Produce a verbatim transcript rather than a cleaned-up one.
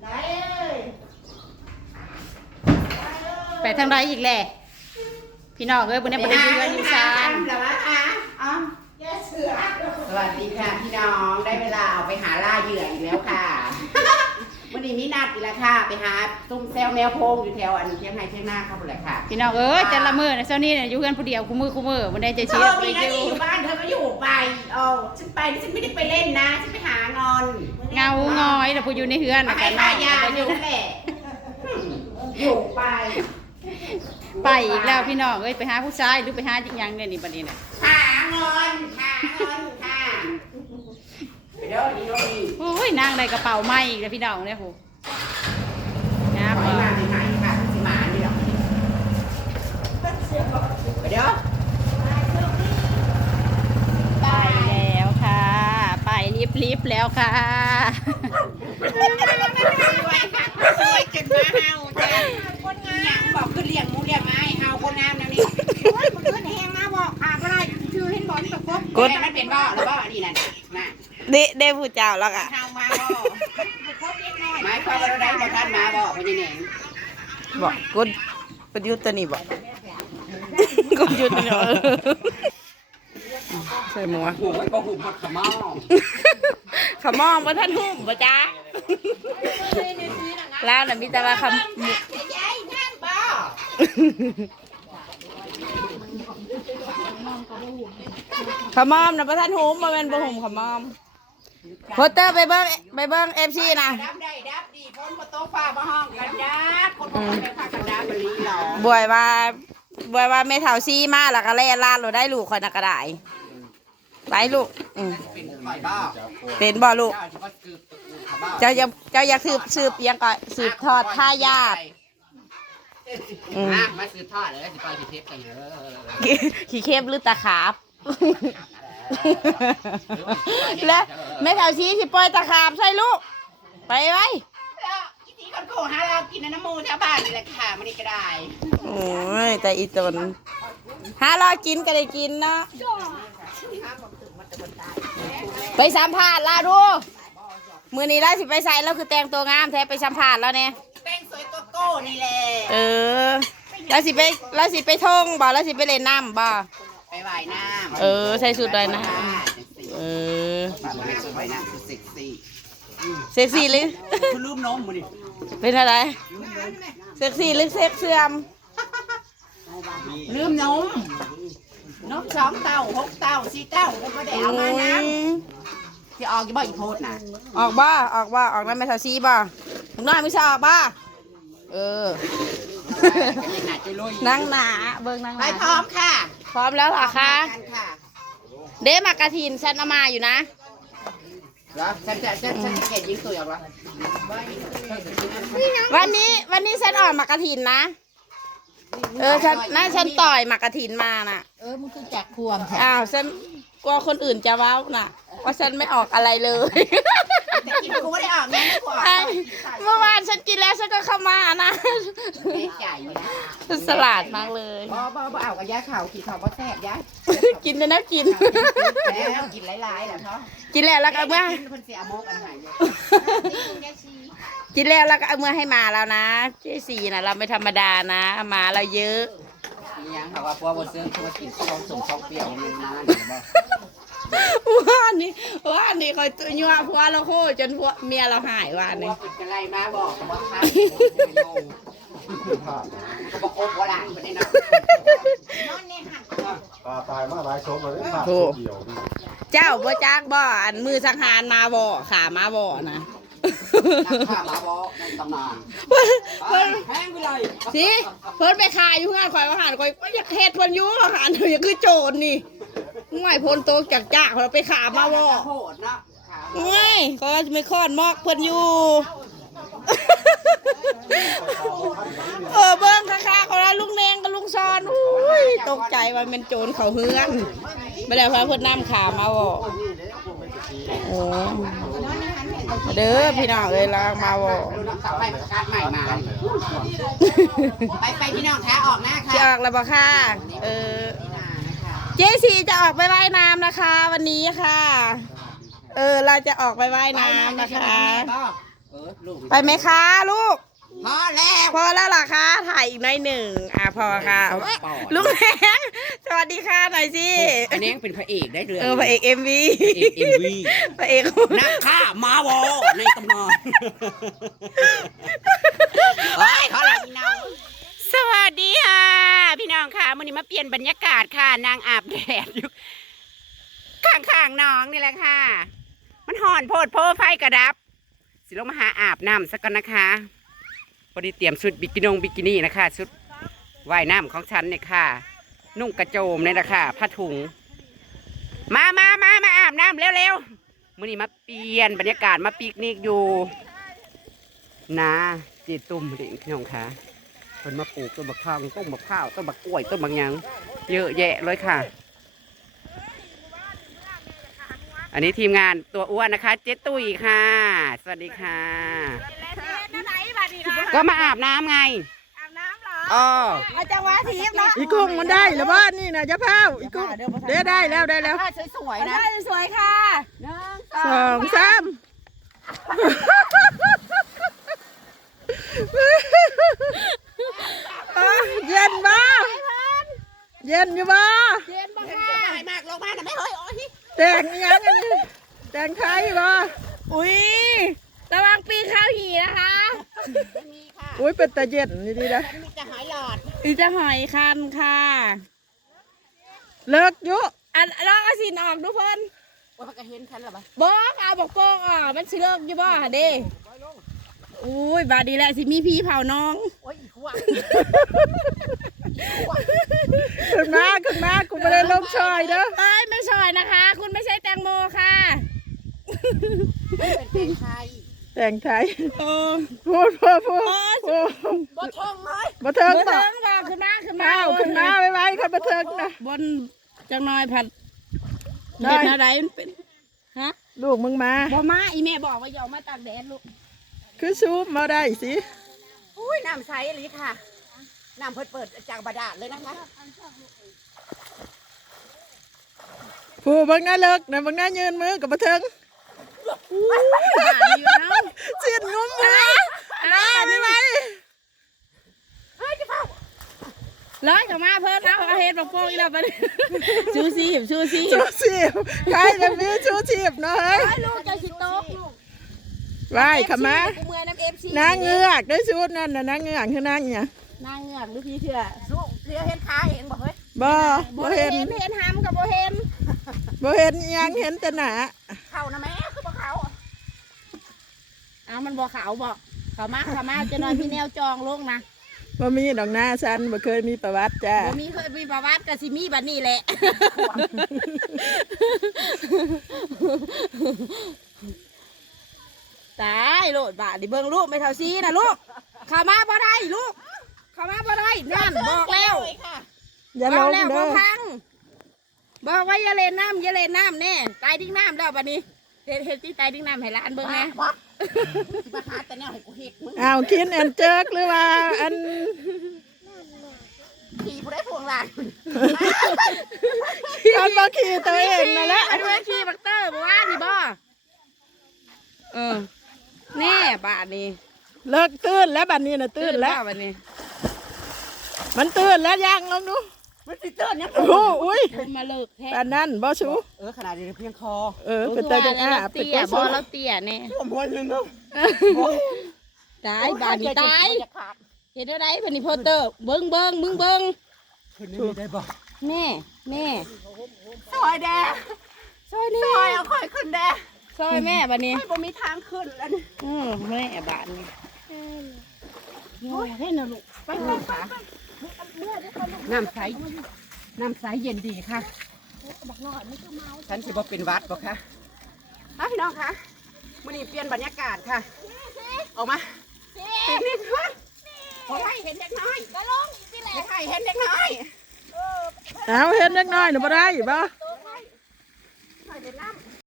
ไปทางใดอีกแหละพี่น้องเอ้ยบนนี้บนนี้ยืนอยู่ซานสวัสดีค่ะพี่น้องได้เวลาไปหาล่าเหยื่ออีกแล้วค่ะวันนี้มีนัดอีกแล้วค่ะไปหาตุ้มแซวแมวโพงอยู่แถวอันเชียงไฮ้เชียงหน้าเข้าไปเลยค่ะพี่น้องเอ้ยจันละมือนะเจ้านี่เนี่ยอยู่กันผู้เดียวคู่มือคู่มือบนนี้จะเชียร์ไปเธอมีหน้าดูที่อยู่บ้านเธอก็อยู่ไปเออฉันไปฉันไม่ได้ไปเล่นนะฉันไปหางอนเงางอยแต่ผู้อยู่ในเฮือนมานะให้กันทาเนาะยาอยู่นั่นแหละอยู่ไปไปอีกแล้วพี่น้องเอ้ยไปหาผู้ชายหรือไปหาจริงยังเนี่ยนี่ประเด็นน่ะหางอนหางอนค่ะไปเด้อดีโน่ดีโอ้ยนางได้กระเป๋าไหมอีกแล้วพี่น้องเนี่ยโหนะปล่อยมาใหม่ๆค่ะสิมาเดียวไปเด้อไปแล้วค่ะ ไปรีบรีบแล้วค่ะสวยจนมาเฮาจ้ะคนงามบอกคือเลี้ยงหมูเลี้ยงไม้เฮาคนงามแนวนี้โอ้ยมันขึ้นแหงมาบอกอ่าบ่ได้ชื่อเห็นบ่นี่ตะครบกดมันเป็นบ่หรือบ่อันนี้นั่นน่ะเดเดผู้เจ้าแล้วอ่ะเฮามาบ่ครบเล็กน้อยหมายความว่าเราได้บ่ทันมาบ่เพิ่นยังแหงบอกกดประยุทธ์ตัวนี้บอกกดยุทธ์ตัวนี้ใส่หมวกโอ้ยบ่หุ่มหมดขม้อขมองว่าท่านหุ่มปะจ๊ะแล้วน่ะมีแต่ว่าคำยายงามบ่ขมอมนะประท่านหุ่มมาเป็นบ่หุ่มขมอมโพสเตอร์ไปเบิ้งไปเบิ้งเอฟซีนะดับได้ดับดีพ้นบ่ตกฟ้าบ่ห้องกันดับคนบ่ได้พากันดับบ่ลีหรอบวยว่าบวยว่าเมทัลซีมาแล้วก็เล่ลาดเราได้ลูกคอยนักกระไดไปลูกอืมเป็นข่อยบ่เป็นบ่ลูกเจ้าสิบ่สืบตระกูลเขาบ่เจ้าอยากเจ้าอยากสืบสืบยังก่อนสืบทอดท่ายาทอืมมามาสืบทอดเลยสิไปสิเทปกันเด้อขี่เข้มหรือตาขาบ แล้วแม่แถวชี้สิปล่อยตาขาบใส่ลูก ไปไว้แล้วอีทีคนโกหาเรากินน้ำมูแถวบ้านนี่แหละค่ะมันนี่ก็ได้โอ้ยแต่อีตนหารอกินก็ได้กินเนาะไปสัมภาษณ์ล่ะดูมือนี้ล่าสิไปใส่แล้วคือแต่งตัวงามแท้ไปสัมภาษณ์แล้วเนี่ยแป้งสวยโกโก้นี่แหละเออแล้วสิไปแล้วสิไปท่องบ่แล้วสิไปเล่นน้ำบ่ไปว่ายน้ำเออใส่สุดเลยนะเออไปว่ายน้ำสุดเซ็กซี่เซ็กซี่หรือคุณลืมนมมื้อนี่เป็นอะไรเซ็กซี่หรือเซ็กเสื่อมลืมนมนกสองเต้าหกเต้าสี่เต้าก็บ่ได้เอามาน้ำที่ออกอยู่บ่อีโพดน่ะออกบ้าออกบ้าออกน้ำแมทาซีบ้ามึงน้อยไม่ใช่ออกบ้าเออ นั่งหนาเบิ่งนั่งหไปนาพร้อมค่ะพร้อมแล้วเหรอคะกันค่ะเดมากระถินฉันเอามาอยู่นะแล้วฉันจะฉันฉันจะเก็บยิงตัวออกแล้ววันนี้วันนี้ฉันออกมากระถินนะ เออฉันน่าฉันต่อยมากระถินมาน่ะเออมึงคือจักควมค่ะอ้าวฉันกลัวคนอื่นจะว้าวน่ะว่าฉันไม่ออกอะไรเลยแต่กินกูไม่ได้ออกนะไม่กว่าไอ้เมื่อวานฉันกินแล้วฉันก็เข้ามานะเล็กใหญ่นะฉันสลัดมากเลยบ่บ่บ่เอากับยาข่าวกินข่าวบ่แซ่บยากินแต่น้ำกินแล้วกินหลายๆแหละเพราะกินแล้วแล้วก็เอามื่อกินคนเสียโมกอันไหนเลยกินแล้วแล้วก็เอามื่อให้มาแล้วนะเจสี่นะเราไม่ธรรมดานะมาเราเยอะมียังเขาว่าพัวบ่ซื้อพัวกินข้าวส่งข้าวเปรี้ยวมันนานบ่ว่านนี้ว่านนี้คอยตัวยัวพัวเราโคจนพัวเมียเราหายว่านพันี้วกินกันไรมาบอกกับว่าข้าวก็บอกโอ้โหหลานคนนี้นะตาตายมาหลายชมเลยขาดเดียวเจ้าบ่จักบ่อันมือสังหารมาบ่ขามาบ่นะข้ามาบอกในตำนานเพิ่นเพิ่นแห้งไปเลยสิเพิ่นไปขายอยู่งานข่อยว่าหารข่อยก็อยากเฮ็ดเพิ่นอยู่ว่าหารอย่าคือโจรนี่ง่ายพ้นโตจากจากเราไปขามาบ่โหดนะง่ายก็ไม่คอนมอกเพิ่นอยู่ เออเบิ้งค่ะๆเขาละลุงแนงกับลุงซอนอุ้ยตกใจว่าเป็นโจรเขาเฮือนไม่ได้พาเพิ่นน้ำขามาบ่โอ้เด้อพี่น้องเอ้ยลางมาบ่ไปประกาศใหม่มาไปไปพี่น้องแท้ออกหน้าค่ะจะออกแล้วบ่ค่ะเออเจซีจะออกไปว่ายน้ำนะคะ วันนี้ค่ะ เออเราจะออกไปว่ายน้ำนะคะเออลูกไปไหมคะลูกพอแล้วพอแล้วล่ะคะถ่ายอีกหน่อยหนึ่งอ่ะพอค่ะลุงแหงสวัสดีค่ะหน่อยสิอันนี้เป็นพระเอกได้เรื่องเออพระเอกเอ็มวีพระเอกเอ็มวีพระเอกนักฆ่ามาวอในตำนานโอ้ยเขาหลังพี่น้องสวัสดีค่ะพี่น้องค่ะวันนี้มาเปลี่ยนบรรยากาศค่ะนางอาบแดดอยู่ข้างๆน้องนี่แหละค่ะมันห่อนโพดโพไฟกระดับสิลงมาหาอาบน้ำสักก่อนนะคะพอดีเตรียมชุดบิกินงบิกินี่นะคะชุดว่ายน้ำของฉันเนี่ยค่ะนุ่งกระโจมเนี่ยนะคะผ้าถุงมามามามาอาบน้ำเร็วๆมื่อนี้มาเปลี่ยนบรรยากาศมาปิกนิกอยู่นะเจตุ่มเด็กพี่น้องค่ะคนมาปลูกต้นมะพร้าวต้นมะพร้าวต้นมะกล้วยต้นมะยังเยอะแยะเลยค่ะอันนี้ทีมงานตัวอ้วนนะคะเจ๊ตุ้ยค่ะสวัสดีค่ะก็มาอาบน้ำไงอาบน้ำเหรออ๋ออาจังหวะทีมนะอีกุ้งมันได้หรือว่านี่นะจะเผาอีกุ้งเดี๋ยวได้แล้วได้แล้วสวยๆนะได้สวยค่ะสองสามเย็นบ้าเย็นอยู่บ้าเย็นบ้างสบายมากลงมาหน่อยไม่เฮ้ยโอ้ยแต่งยังอันนี้แต่งไทยบ้าอุ้ยระวังปีนข้าวหีนะคะไม่มีค่ะอุ้ยเป็นตาเย็นนี่ดีนะมีแต่หายหลอดอีจะหอยคันค่ะเลิกยุอันลองเอาสินออกดูเพิ่นว่าก็เห็นคันหรอปะบอกเอาบอกโป้งอ่ะมันสิเลิกอยู่บ่ค่ะเด้อุ้ยบาดดีแหละสิมีพี่เผาน้องโอ้ยอีกขวดขึ้นมาขึ้นมากูไม่ได้ลงชอยเด้อเอ้ยไม่ชอยนะคะ คุณไม่ใช่แตงโมค่ะเป็นเพลงไทยแต่งไทยเออพูดพูดพูดพูดบ่ทงเลยบัเทิงบ่ต่อเทิงบอกขึ้นมาขึ้นมาข้าวขึ้นมาไว้ไว้ครับบัเทิงนะบนจังน้อยผัดได้เป็นอะไรมันเป็นฮะลูกมึงมาบ่มาอีแม่บอกว่าอย่าเอามาตากแดดลูกคือซูมมาได้สิอุ้ยน้ำใสอะไรค่ะน้ำเปิดเปิดจากบาดาลเลยนะคะผู้บางหน้าเลิกนะบางหน้ายืนมือกับบัเทิงบาดดีอยู่เนาะเสียนงุ้มมือน้าไม่ไหวร้อยเข้ามาเพิ่นเอาเอาเฮ็ดบอกโป้งอีแล้วบัดนี้ชูซีบชูซีบชูชีพใครจะมีชูชีพเนาะเฮ้ยไอ้ลูกจะสิโต๊ะลูกไหว้ขมากูเมื่อน้ำเอฟซีนางเงือกได้ชุดนั่นน่ะนางเงือกคือนางเนี่ยนางเงือกลูกพี่เถื่อสู้เรียกเห็นขาเห็นบ่เฮ้ยบ่บ่บ่เห็เห็นนเห็นหำกับบ่เห็นบ่เห็นอิหยังเห็นแต่หนาเข่านะแม่คือบ่เข่าเอามันบ่ขาวบ่เขามาเขามาจะนอนพี่แนวจองลงนะบ่มีดอกหน้าฉันบ่เคยมีประวัติจ้าบ่มีเคยมีประวัติกับสิมีบัดนี้แหละตายโลดบาดดิเบิ่งลูกไม่เท่าซีนะลูกเขามาบ่ได้ลูกเขามาบ่ได้นั่นบอกแล้วอย่าลบอกงแล้วเด้บ่อพังบอกว่าอย่าเล่นน้ำอย่าเล่นน้ำแน่ตายดิ้งน้ำแล้วบัดนี้เฮ็ดเฮ็ดที่ตายดิ้งน้ำให้หลานเบิ่งนะบ่สิมาหาแต่แนวให้กูเฮ็ดมึงอ้าวกินแอนเจิกหรือว่าอันขี่ผู้ได้พวงหลานอันบ่ขี่ตัวเองนั่นแหละอันนี้ขี่บักเตอร์บ่ว่านี่บ่เออแน่บาดนี้เลิกตื่นแล้วบัดนี้น่ะตื่นแล้วบัดนี้มันตื่นแล้วยังลองดูมันสิเตือนยังโอ้โหอุ้ยผมมาเลิกแท้ปานนั้นบ่ชูเออขนาดนี้เพียงคอเออเป็นตาจังอาเป็นเตี้ยตาบ่สูเราเตี้ยแน่ผมพอยืนเนาะตายบาดนี้ตายเฮ็ดได้บัดนี้พ่อเตอร์เบิ่งเบิ่งมึงเบิ่งคืนนี้มีได้บ่แน่แน่ซอยแดงซอยนี่ซอยเอาค่อยขึ้นแดงซอยแม่บัดนี้ไม่บ่มีทางขึ้นแล้วนี่อือแม่บาดนี้โอ้ยให้นะลูกไปไปไปน้ำใสน้ำใสเย็นดีค่ะฉันสิบ่เป็นหวัดบ่คะอ่ะพี่น้องคะมื้อนี้เปลี่ยนบรรยากาศค่ะออกมาปิกนิกค่ะขอให้เห็นเด็กน้อยก็ลงสิแหละให้เห็นเด็กน้อยเอาเห็นเล็กน้อยหนูบ่ได้บ่ให้เห็นน้ำ